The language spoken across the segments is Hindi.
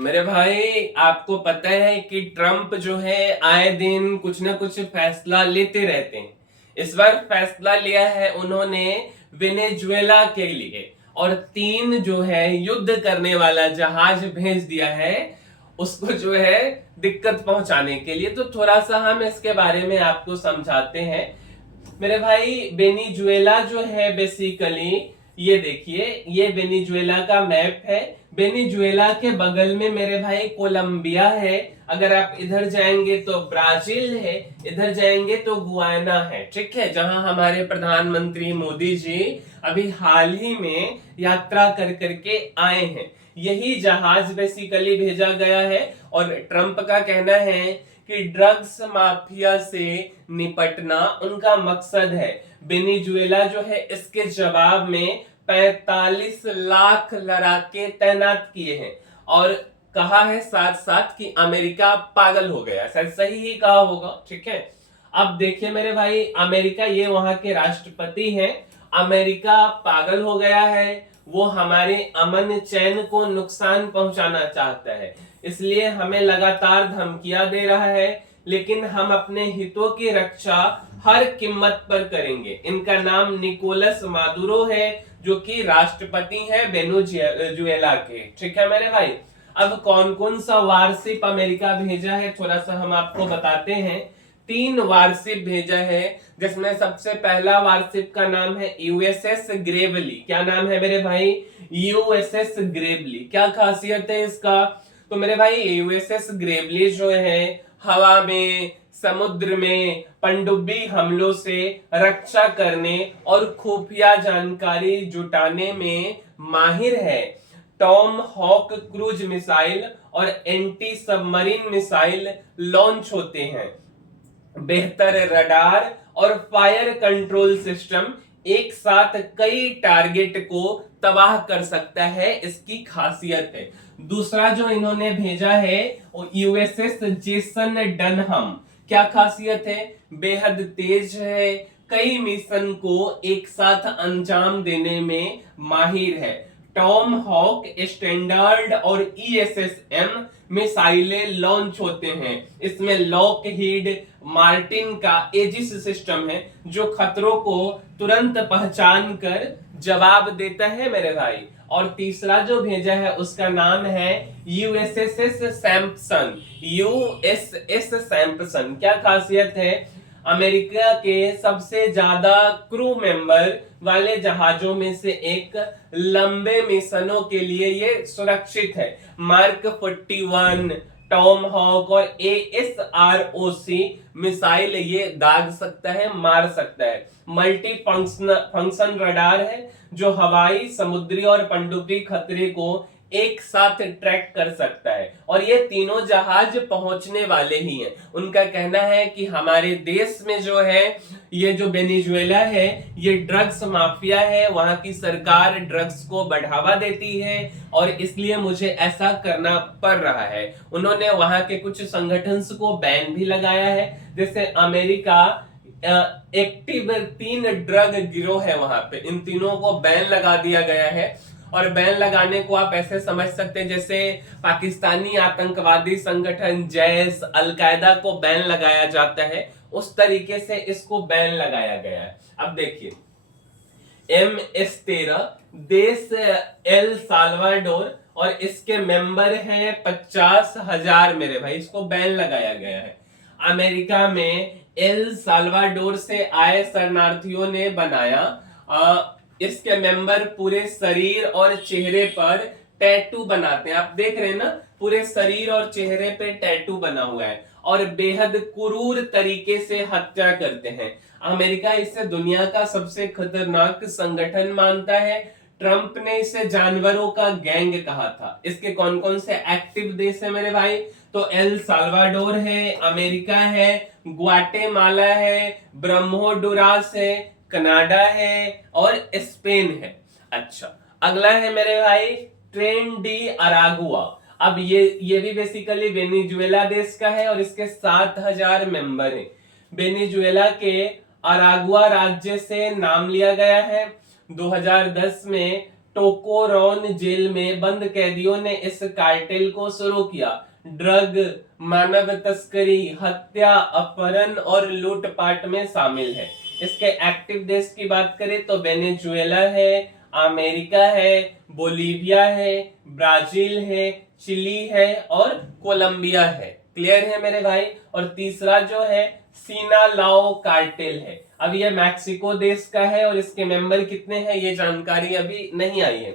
मेरे भाई, आपको पता है कि ट्रम्प जो है आए दिन कुछ ना कुछ फैसला लेते रहते हैं। इस बार फैसला लिया है उन्होंने वेनेजुएला के लिए, और 3 जो है युद्ध करने वाला जहाज भेज दिया है उसको जो है दिक्कत पहुंचाने के लिए। तो थोड़ा सा हम इसके बारे में आपको समझाते हैं। मेरे भाई, वेनेजुएला जो है बेसिकली, ये देखिए, ये वेनेजुएला का मैप है। वेनेजुएला के बगल में मेरे भाई कोलंबिया है। अगर आप इधर जाएंगे तो ब्राजील है, इधर जाएंगे तो गुयाना है। ठीक है, जहां हमारे प्रधानमंत्री मोदी जी अभी हाल ही में यात्रा कर करके आए हैं। यही जहाज बेसिकली भेजा गया है, और ट्रंप का कहना है कि ड्रग्स माफिया से निपटना उनका मकसद है। वेनेजुएला जो है इसके जवाब में 45 लाख लड़ाके तैनात किए हैं, और कहा है साथ साथ कि अमेरिका पागल हो गया। शायद सही ही कहा होगा। ठीक है, अब देखिए मेरे भाई, अमेरिका ये वहां के राष्ट्रपति हैं। अमेरिका पागल हो गया है, वो हमारे अमन चैन को नुकसान पहुंचाना चाहता है, इसलिए हमें लगातार धमकियां दे रहा है। लेकिन हम अपने हितों की रक्षा हर कीमत पर करेंगे। इनका नाम निकोलस मादुरो है, जो कि राष्ट्रपति है वेनेजुएला के। ठीक है मेरे भाई, अब कौन कौन सा वारशिप अमेरिका भेजा है थोड़ा सा हम आपको बताते हैं। 3 वारशिप भेजा है, जिसमें सबसे पहला वारशिप का नाम है यूएसएस ग्रेवली। क्या नाम है मेरे भाई? USS Gravely. क्या खासियत है इसका? तो मेरे भाई, यूएसएस ग्रेवली जो है हवा में, समुद्र में पनडुब्बी हमलों से रक्षा करने और खुफिया जानकारी जुटाने में माहिर है। टॉम हॉक क्रूज मिसाइल और एंटी सबमरीन मिसाइल लॉन्च होते हैं। बेहतर रडार और फायर कंट्रोल सिस्टम एक साथ कई टारगेट को तबाह कर सकता है, इसकी खासियत है। दूसरा जो इन्होंने भेजा है वो यूएसएस जेसन डनहम। क्या खासियत है? बेहद तेज है, कई मिशन को एक साथ अंजाम देने में माहिर है। टॉम हॉक स्टैंडर्ड और ईएसएसएम मिसाइलें लॉन्च होते हैं। इसमें लॉकहीड मार्टिन का एजिस सिस्टम है, जो खतरों को तुरंत पहचान कर जवाब देता है मेरे भाई। और तीसरा जो भेजा है उसका नाम है यूएसएस सैम्पसन। यूएसएस सैम्पसन, क्या खासियत है? अमेरिका के सबसे ज्यादा क्रू मेंबर वाले जहाजों में से एक। लंबे मिशनों के लिए ये सुरक्षित है। मार्क 41, टॉम हॉक और एएसआरओसी मिसाइल ये दाग सकता है, मार सकता है। मल्टी फंक्शन रडार है, जो हवाई, समुद्री और पनडुब्बी खतरे को एक साथ ट्रैक कर सकता है। और ये तीनों जहाज पहुंचने वाले ही हैं। उनका कहना है कि हमारे देश में जो है, ये जो वेनेजुएला है, ये ड्रग्स माफिया है। वहां की सरकार ड्रग्स को बढ़ावा देती है, और इसलिए मुझे ऐसा करना पड़ रहा है। उन्होंने वहां के कुछ संगठन को बैन भी लगाया है, जैसे अमेरिका एक्टिव 3 ड्रग गिरोह है वहां पे, इन तीनों को बैन लगा दिया गया है। और बैन लगाने को आप ऐसे समझ सकते हैं जैसे पाकिस्तानी आतंकवादी संगठन जैश, अलकायदा को बैन लगाया जाता है, उस तरीके से इसको बैन लगाया गया है। अब देखिए, MS-13 देश एल साल्वाडोर, और इसके मेंबर हैं 50,000 मेरे भाई। इसको बैन लगाया गया है। अमेरिका में एल साल्वाडोर से आए शरणार्थियों ने बनाया। इसके मेंबर पूरे शरीर और चेहरे पर टैटू बनाते हैं। आप देख रहे हैं ना, पूरे शरीर और चेहरे पे टैटू बना हुआ है, और बेहद क्रूर तरीके से हत्या करते हैं। अमेरिका इसे दुनिया का सबसे खतरनाक संगठन मानता है। ट्रंप ने इसे जानवरों का गैंग कहा था। इसके कौन कौन से एक्टिव देश है मेरे भाई? तो एल साल्वाडोर है, अमेरिका है, ग्वाटेमाला है, ब्रह्मोडुरास है, कनाडा है और स्पेन है। अच्छा, अगला है मेरे भाई ट्रेन डी अरागुआ। अब ये भी बेसिकली वेनेजुएला देश का है, और इसके 7,000 मेंबर हैं। वेनेजुएला के अरागुआ राज्य से नाम लिया गया है। 2010 में टोकोरोन जेल में बंद कैदियों ने इस कार्टेल को शुरू किया। ड्रग, मानव तस्करी, हत्या, अपहरण और लूटपाट में शामिल है। इसके एक्टिव देश की बात करें तो वेनेजुएला है, अमेरिका है, बोलीविया है, ब्राजील है, चिली है और कोलंबिया है। क्लियर है मेरे भाई। और तीसरा जो है सिनालाओ कार्टेल है। अब ये मैक्सिको देश का है और इसके मेंबर कितने हैं ये जानकारी अभी नहीं आई है।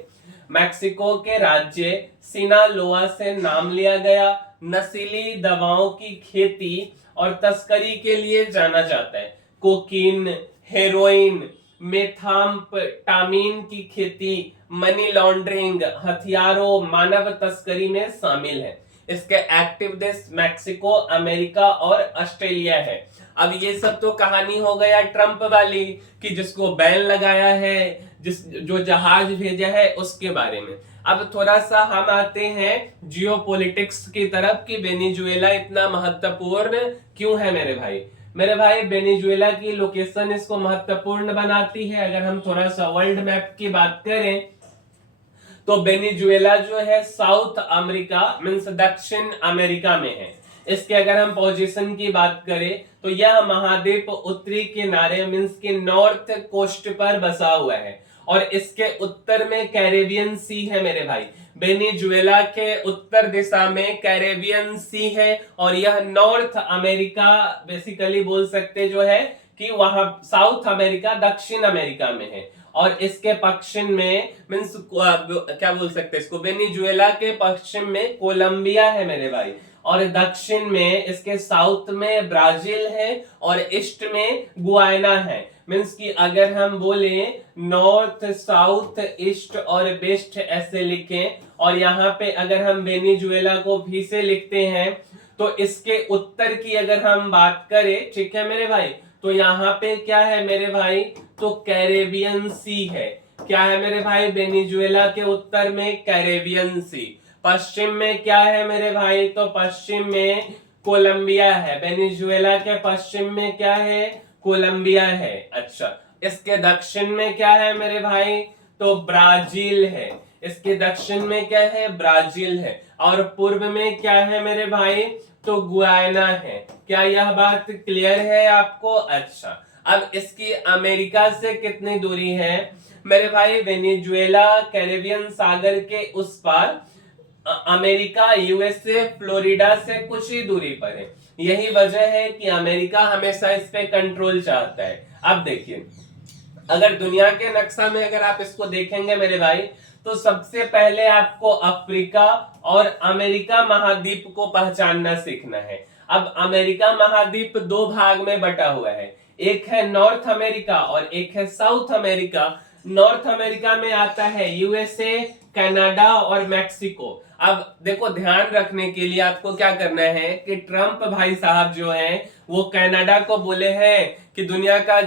मैक्सिको के राज्य सिनालोआ से नाम लिया गया। नशीली दवाओं की खेती और तस्करी के लिए जाना जाता है। कोकीन, हेरोइन, मेथाम्फेटामिन की खेती, मनी लॉन्ड्रिंग, हथियारों, मानव तस्करी में शामिल है। इसके एक्टिव देश मैक्सिको, अमेरिका और ऑस्ट्रेलिया है। अब ये सब तो कहानी हो गया ट्रंप वाली कि जिसको बैन लगाया है, जो जहाज भेजा है उसके बारे में। अब थोड़ा सा हम आते हैं जियोपॉलिटिक्स की तरफ कि वेनेजुएला इतना महत्वपूर्ण क्यों है मेरे भाई। मेरे भाई वेनेजुएला की लोकेशन इसको महत्वपूर्ण बनाती है। अगर हम थोड़ा सा वर्ल्ड मैप की बात करें तो वेनेजुएला जो है साउथ अमेरिका मीन्स दक्षिण अमेरिका में है। इसके अगर हम पोजीशन की बात करें तो यह महाद्वीप उत्तरी किनारे मीन्स के नॉर्थ कोस्ट पर बसा हुआ है और इसके उत्तर में कैरेबियन सी है मेरे भाई। वेनेजुएला के उत्तर दिशा में कैरेबियन सी है और यह नॉर्थ अमेरिका बेसिकली बोल सकते जो है कि वहां साउथ अमेरिका दक्षिण अमेरिका में है। और इसके पश्चिम में मीन्स क्या बोल सकते हैं इसको, वेनेजुएला के पश्चिम में कोलंबिया है मेरे भाई और दक्षिण में इसके साउथ में ब्राजील है और ईस्ट में गुयाना है। मीन्स कि अगर हम बोले नॉर्थ, साउथ, ईस्ट और वेस्ट ऐसे लिखें और यहाँ पे अगर हम वेनेजुएला को भी से लिखते हैं तो इसके उत्तर की अगर हम बात करें, ठीक है मेरे भाई, तो यहाँ पे क्या है मेरे भाई, तो कैरेबियन सी है। क्या है मेरे भाई, वेनेजुएला के उत्तर में कैरेबियन सी। पश्चिम में क्या है मेरे भाई, तो पश्चिम में कोलंबिया है। वेनेजुएला के पश्चिम में क्या है, कोलंबिया है। अच्छा, इसके दक्षिण में क्या है मेरे भाई, तो ब्राजील है। इसके दक्षिण में क्या है, ब्राजील है। और पूर्व में क्या है मेरे भाई, तो गुयाना है। क्या यह बात क्लियर है आपको? अच्छा, अब इसकी अमेरिका से कितनी दूरी है मेरे भाई, वेनेजुएला कैरेबियन सागर के उस पार, अमेरिका यूएसए फ्लोरिडा से कुछ ही दूरी पर है। यही वजह है कि अमेरिका हमेशा इस पे कंट्रोल चाहता है। अब देखिए, अगर दुनिया के नक्शा में अगर आप इसको देखेंगे मेरे भाई, तो सबसे पहले आपको अफ्रीका और अमेरिका महाद्वीप को पहचानना सीखना है। अब अमेरिका महाद्वीप दो भाग में बटा हुआ है, एक है नॉर्थ अमेरिका और एक है साउथ अमेरिका। नॉर्थ अमेरिका में आता है यूएसए, कनाडा और मैक्सिको। अब देखो, ध्यान रखने के लिए आपको क्या करना है कि ट्रंप भाई साहब जो हैं वो कनाडा को बोले हैं कि दुनिया का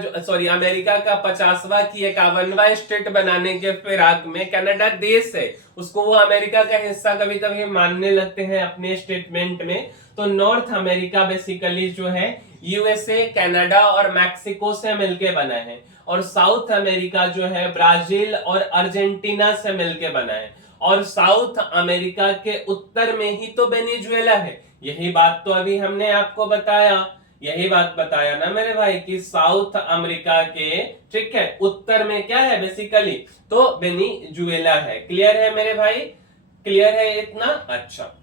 अमेरिका का 50वां की 51वां स्टेट बनाने के फिराक में, कनाडा देश है उसको वो अमेरिका का हिस्सा कभी कभी मानने लगते हैं अपने स्टेटमेंट में। तो नॉर्थ अमेरिका बेसिकली जो है यूएसए, कनाडा और मैक्सिको से मिलके बना है और साउथ अमेरिका जो है ब्राजील और अर्जेंटीना से मिलके बना है और साउथ अमेरिका के उत्तर में ही तो वेनेजुएला है। यही बात तो अभी हमने आपको बताया, यही बात बताया ना मेरे भाई कि साउथ अमेरिका के, ठीक है, उत्तर में क्या है बेसिकली, तो वेनेजुएला है। क्लियर है मेरे भाई, क्लियर है इतना? अच्छा,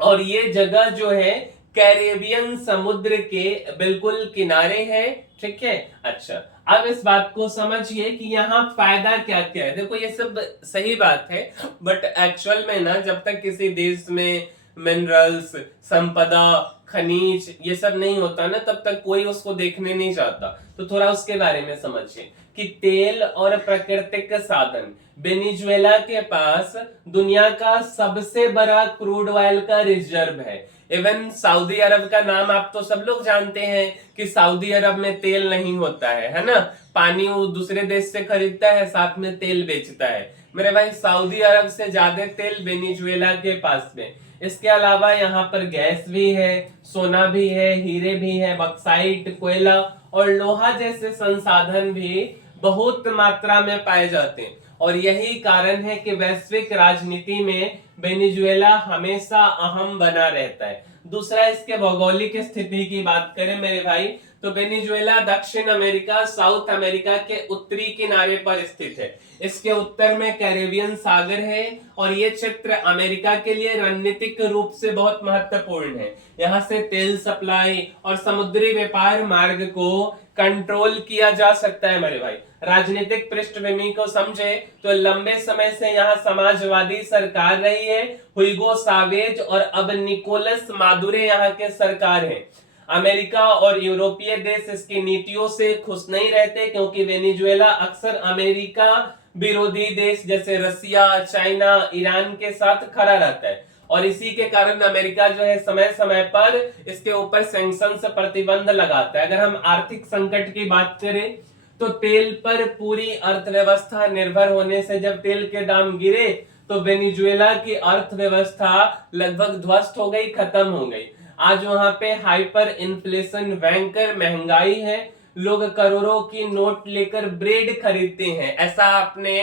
और ये जगह जो है कैरेबियन समुद्र के बिल्कुल किनारे है, ठीक है। अच्छा, अब इस बात को समझिए कि यहाँ फायदा क्या क्या है। देखो, ये सब सही बात है बट एक्चुअल में ना, जब तक किसी देश में मिनरल्स, संपदा, खनिज ये सब नहीं होता ना, तब तक कोई उसको देखने नहीं जाता। तो थोड़ा उसके बारे में समझिए कि तेल और प्राकृतिक साधन, वेनेजुएला के पास दुनिया का सबसे बड़ा क्रूड ऑयल का रिजर्व है। इवन सऊदी अरब का नाम आप तो सब लोग जानते हैं कि सऊदी अरब में तेल नहीं होता है ना, पानी वो दूसरे देश से खरीदता है, साथ में तेल बेचता है। मेरे भाई, सऊदी अरब से ज्यादा तेल वेनेजुएला के पास में। इसके अलावा यहाँ पर गैस भी है, सोना भी है, हीरे भी है, बक्साइट, कोयला और लोहा जैसे संसाधन भी बहुत मात्रा में पाए जाते हैं। और यही कारण है कि वैश्विक राजनीति में वेनेजुएला हमेशा अहम बना रहता है। दूसरा, इसके भौगोलिक स्थिति की बात करें मेरे भाई, तो वेनेजुएला दक्षिण अमेरिका, साउथ अमेरिका के उत्तरी किनारे पर स्थित है। इसके उत्तर में कैरेबियन सागर है और ये क्षेत्र अमेरिका के लिए रणनीतिक रूप से बहुत महत्वपूर्ण है। यहाँ से तेल सप्लाई और समुद्री व्यापार मार्ग को कंट्रोल किया जा सकता है मेरे भाई। राजनीतिक पृष्ठभूमि को समझे तो लंबे समय से यहाँ समाजवादी सरकार रही है। हुइगो सावेज और अब निकोलस मादुरे यहाँ के सरकार हैं। अमेरिका और यूरोपीय देश इसकी नीतियों से खुश नहीं रहते, क्योंकि वेनेजुएला अक्सर अमेरिका विरोधी देश जैसे रसिया, चाइना, ईरान के साथ खड़ा रहता है और इसी के कारण अमेरिका जो है समय समय पर इसके ऊपर सैंक्शन से प्रतिबंध लगाता है। अगर हम आर्थिक संकट की बात करें तो तेल पर पूरी अर्थव्यवस्था निर्भर होने से जब तेल के दाम गिरे तो वेनेजुएला की अर्थव्यवस्था लगभग ध्वस्त हो गई, खत्म हो गई। आज वहां पे हाइपर इन्फ्लेशन, भयंकर महंगाई है। लोग करोड़ों की नोट लेकर ब्रेड खरीदते हैं। ऐसा आपने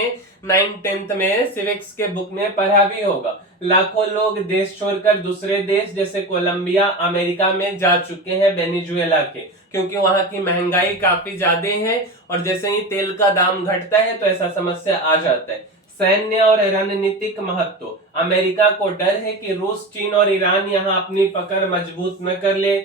9th-10th में सिविक्स के बुक में पढ़ा भी होगा। लाखों लोग देश छोड़कर दूसरे देश जैसे कोलंबिया, अमेरिका में जा चुके हैं वेनेजुएला के, क्योंकि वहां की महंगाई काफी ज्यादा है और जैसे ही तेल का दाम घटता है तो ऐसा समस्या आ जाता है। सैन्य और रणनीतिक महत्व, अमेरिका को डर है कि रूस, चीन और ईरान यहाँ अपनी पकड़ मजबूत न कर ले।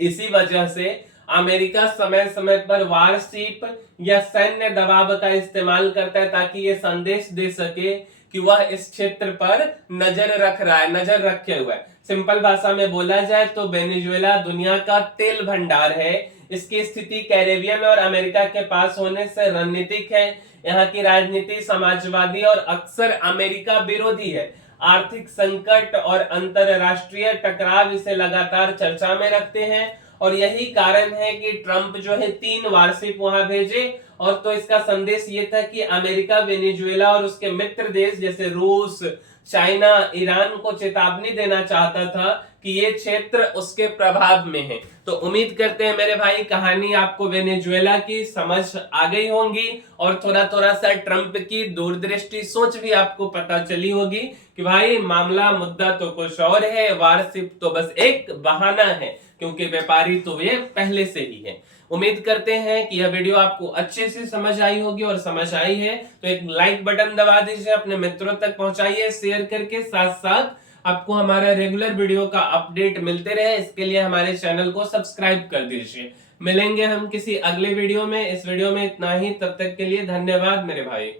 इसी वजह से अमेरिका समय समय पर वारशिप या सैन्य दबाव का इस्तेमाल करता है ताकि ये संदेश दे सके कि वह इस क्षेत्र पर नजर रख रहा है, नजर रखे हुआ है। सिंपल भाषा में बोला जाए तो वेनेजुएला दुनिया का तेल भंडार है। इसकी स्थिति कैरेबियन और अमेरिका के पास होने से रणनीतिक है। यहाँ की राजनीति समाजवादी और अक्सर अमेरिका विरोधी है। आर्थिक संकट और अंतरराष्ट्रीय टकराव इसे लगातार चर्चा में रखते हैं और यही कारण है कि ट्रंप जो है 3 वारशिप वहां भेजे। और तो इसका संदेश ये था कि अमेरिका वेनेजुएला और उसके मित्र देश जैसे रूस, चाइना, ईरान को चेतावनी देना चाहता था कि ये क्षेत्र उसके प्रभाव में है। तो उम्मीद करते हैं मेरे भाई कहानी आपको वेनेजुएला की समझ आ गई होंगी और थोड़ा थोड़ा सा ट्रंप की दूरदृष्टि सोच भी आपको पता चली होगी कि भाई मामला मुद्दा तो कुछ और है, वारशिप तो बस एक बहाना है, क्योंकि व्यापारी तो ये पहले से ही है। उम्मीद करते हैं कि यह वीडियो आपको अच्छे से समझ आई होगी और समझ आई है तो एक लाइक बटन दबा दीजिए, अपने मित्रों तक पहुंचाइए शेयर करके। साथ साथ आपको हमारा रेगुलर वीडियो का अपडेट मिलते रहे इसके लिए हमारे चैनल को सब्सक्राइब कर दीजिए। मिलेंगे हम किसी अगले वीडियो में। इस वीडियो में इतना ही, तब तक के लिए धन्यवाद मेरे भाई।